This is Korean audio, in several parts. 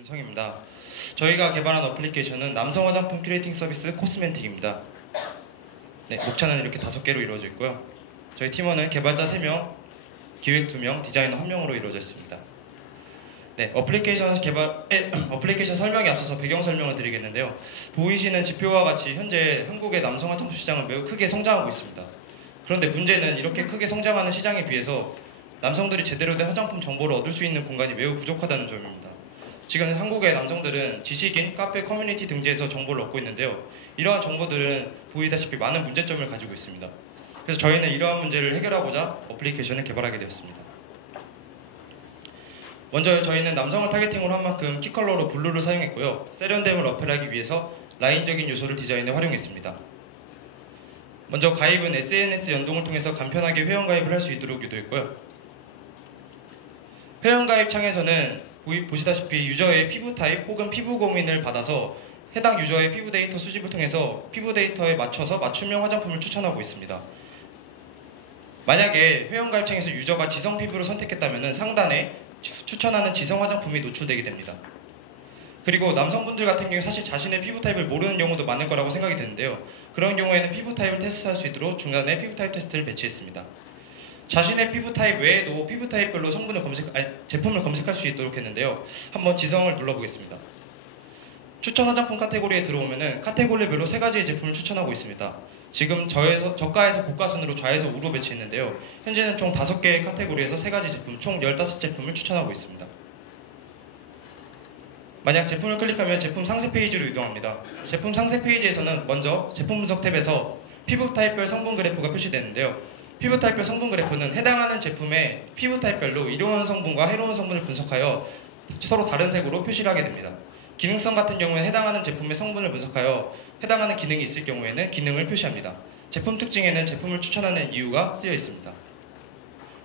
김윤성입니다. 저희가 개발한 어플리케이션은 남성 화장품 큐레이팅 서비스 코스메틱입니다. 네, 목차는 이렇게 다섯 개로 이루어져 있고요. 저희 팀원은 개발자 3명, 기획 2명, 디자이너 1명으로 이루어져 있습니다. 네, 어플리케이션 개발 에, 어플리케이션 설명에 앞서서 배경 설명을 드리겠는데요. 보이시는 지표와 같이 현재 한국의 남성 화장품 시장은 매우 크게 성장하고 있습니다. 그런데 문제는 이렇게 크게 성장하는 시장에 비해서 남성들이 제대로 된 화장품 정보를 얻을 수 있는 공간이 매우 부족하다는 점입니다. 지금 한국의 남성들은 지식인, 카페, 커뮤니티 등지에서 정보를 얻고 있는데요. 이러한 정보들은 보이다시피 많은 문제점을 가지고 있습니다. 그래서 저희는 이러한 문제를 해결하고자 어플리케이션을 개발하게 되었습니다. 먼저 저희는 남성을 타겟팅으로 한 만큼 키컬러로 블루를 사용했고요. 세련됨을 어필하기 위해서 라인적인 요소를 디자인에 활용했습니다. 먼저 가입은 SNS 연동을 통해서 간편하게 회원가입을 할 수 있도록 유도했고요. 회원가입 창에서는 보시다시피 유저의 피부 타입 혹은 피부 고민을 받아서 해당 유저의 피부 데이터 수집을 통해서 피부 데이터에 맞춰서 맞춤형 화장품을 추천하고 있습니다. 만약에 회원가입 창에서 유저가 지성 피부를 선택했다면 상단에 추- 추천하는 지성 화장품이 노출되게 됩니다. 그리고 남성분들 같은 경우 사실 자신의 피부 타입을 모르는 경우도 많을 거라고 생각이 되는데요. 그런 경우에는 피부 타입을 테스트할 수 있도록 중간에 피부 타입 테스트를 배치했습니다. 자신의 피부 타입 외에도 피부 타입별로 성분을 검색, 아니, 제품을 검색할 수 있도록 했는데요. 한번 지성을 눌러보겠습니다. 추천 화장품 카테고리에 들어오면은 카테고리별로 세 가지의 제품을 추천하고 있습니다. 지금 저에서 저가에서 고가 순으로 좌에서 우로 배치했는데요. 현재는 총 다섯 개의 카테고리에서 세 가지 제품, 총 15제품을 추천하고 있습니다. 만약 제품을 클릭하면 제품 상세 페이지로 이동합니다. 제품 상세 페이지에서는 먼저 제품 분석 탭에서 피부 타입별 성분 그래프가 표시되는데요. 피부 타입별 성분 그래프는 해당하는 제품의 피부 타입별로 이로운 성분과 해로운 성분을 분석하여 서로 다른 색으로 표시를 하게 됩니다. 기능성 같은 경우에 해당하는 제품의 성분을 분석하여 해당하는 기능이 있을 경우에는 기능을 표시합니다. 제품 특징에는 제품을 추천하는 이유가 쓰여 있습니다.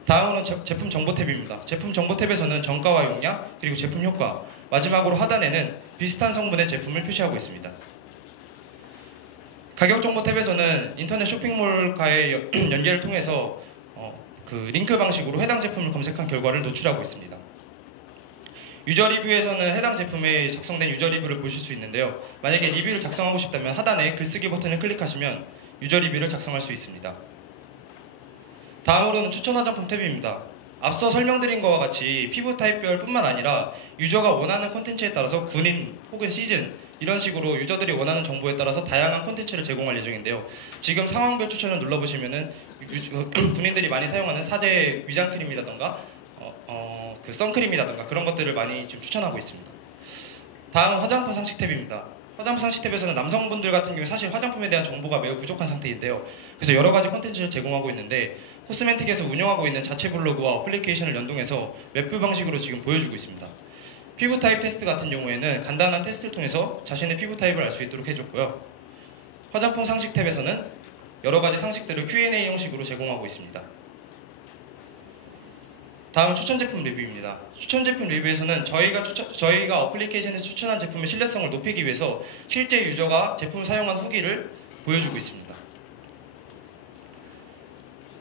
다음으로는 제- 제품 정보 탭입니다. 제품 정보 탭에서는 정가와 용량, 그리고 제품 효과, 마지막으로 하단에는 비슷한 성분의 제품을 표시하고 있습니다. 가격 정보 탭에서는 인터넷 쇼핑몰과의 연- 연계를 통해서 어, 그 링크 방식으로 해당 제품을 검색한 결과를 노출하고 있습니다. 유저 리뷰에서는 해당 제품에 작성된 유저 리뷰를 보실 수 있는데요. 만약에 리뷰를 작성하고 싶다면 하단에 글쓰기 버튼을 클릭하시면 유저 리뷰를 작성할 수 있습니다. 다음으로는 추천 화장품 탭입니다. 앞서 설명드린 것과 같이 피부 타입별 뿐만 아니라 유저가 원하는 콘텐츠에 따라서 군인 혹은 시즌 이런 식으로 유저들이 원하는 정보에 따라서 다양한 콘텐츠를 제공할 예정인데요. 지금 상황별 추천을 눌러보시면은 군인들이 많이 사용하는 사제 위장 크림이라던가 어, 어, 그 선크림이라던가 그런 것들을 많이 지금 추천하고 있습니다. 다음은 화장품 상식 탭입니다. 화장품 상식 탭에서는 남성분들 같은 경우에 사실 화장품에 대한 정보가 매우 부족한 상태인데요. 그래서 여러 가지 콘텐츠를 제공하고 있는데 코스메틱에서 운영하고 있는 자체 블로그와 어플리케이션을 연동해서 웹뷰 방식으로 지금 보여주고 있습니다. 피부 타입 테스트 같은 경우에는 간단한 테스트를 통해서 자신의 피부 타입을 알 수 있도록 해줬고요. 화장품 상식 탭에서는 여러 가지 상식들을 Q&A 형식으로 제공하고 있습니다. 다음은 추천 제품 리뷰입니다. 추천 제품 리뷰에서는 저희가 추천, 저희가 어플리케이션에서 추천한 제품의 신뢰성을 높이기 위해서 실제 유저가 제품을 사용한 후기를 보여주고 있습니다.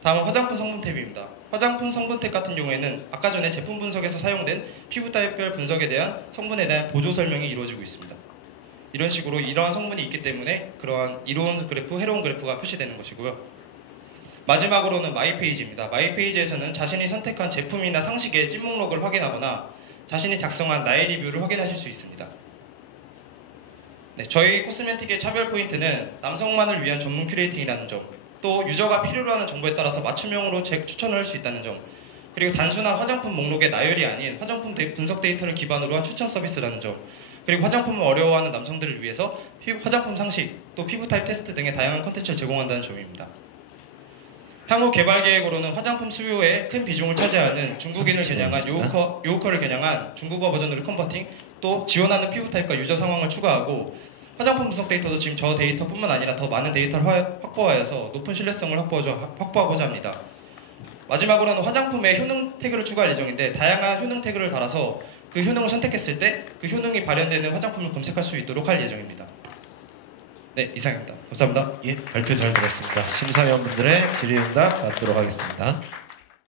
다음은 화장품 성분 탭입니다. 화장품 성분 탭 같은 경우에는 아까 전에 제품 분석에서 사용된 피부 타입별 분석에 대한 성분에 대한 보조 설명이 이루어지고 있습니다. 이런 식으로 이러한 성분이 있기 때문에 그러한 이로운 그래프, 해로운 그래프가 표시되는 것이고요. 마지막으로는 마이 페이지입니다. 마이 페이지에서는 자신이 선택한 제품이나 상식의 찐목록을 확인하거나 자신이 작성한 나의 리뷰를 확인하실 수 있습니다. 네, 저희 코스메틱의 차별 포인트는 남성만을 위한 전문 큐레이팅이라는 점, 또 유저가 필요로 하는 정보에 따라서 맞춤형으로 제- 추천을 할 수 있다는 점, 그리고 단순한 화장품 목록의 나열이 아닌 화장품 데- 분석 데이터를 기반으로 한 추천 서비스라는 점, 그리고 화장품을 어려워하는 남성들을 위해서 피- 화장품 상식, 또 피부 타입 테스트 등의 다양한 컨텐츠를 제공한다는 점입니다. 향후 개발 계획으로는 화장품 수요에 큰 비중을 차지하는 중국인을 겨냥한. 요우커, 요우커를 겨냥한 중국어 버전으로 컨버팅, 또 지원하는 피부 타입과 유저 상황을 추가하고 화장품 분석 데이터도 지금 저 데이터뿐만 아니라 더 많은 데이터를 화- 확보하여서 높은 신뢰성을 확보하고자 합니다. 마지막으로는 화장품에 효능 태그를 추가할 예정인데 다양한 효능 태그를 달아서 그 효능을 선택했을 때 그 효능이 발현되는 화장품을 검색할 수 있도록 할 예정입니다. 네, 이상입니다. 감사합니다. 예, 발표 잘 들었습니다. 심사위원분들의 질의응답 받도록 하겠습니다.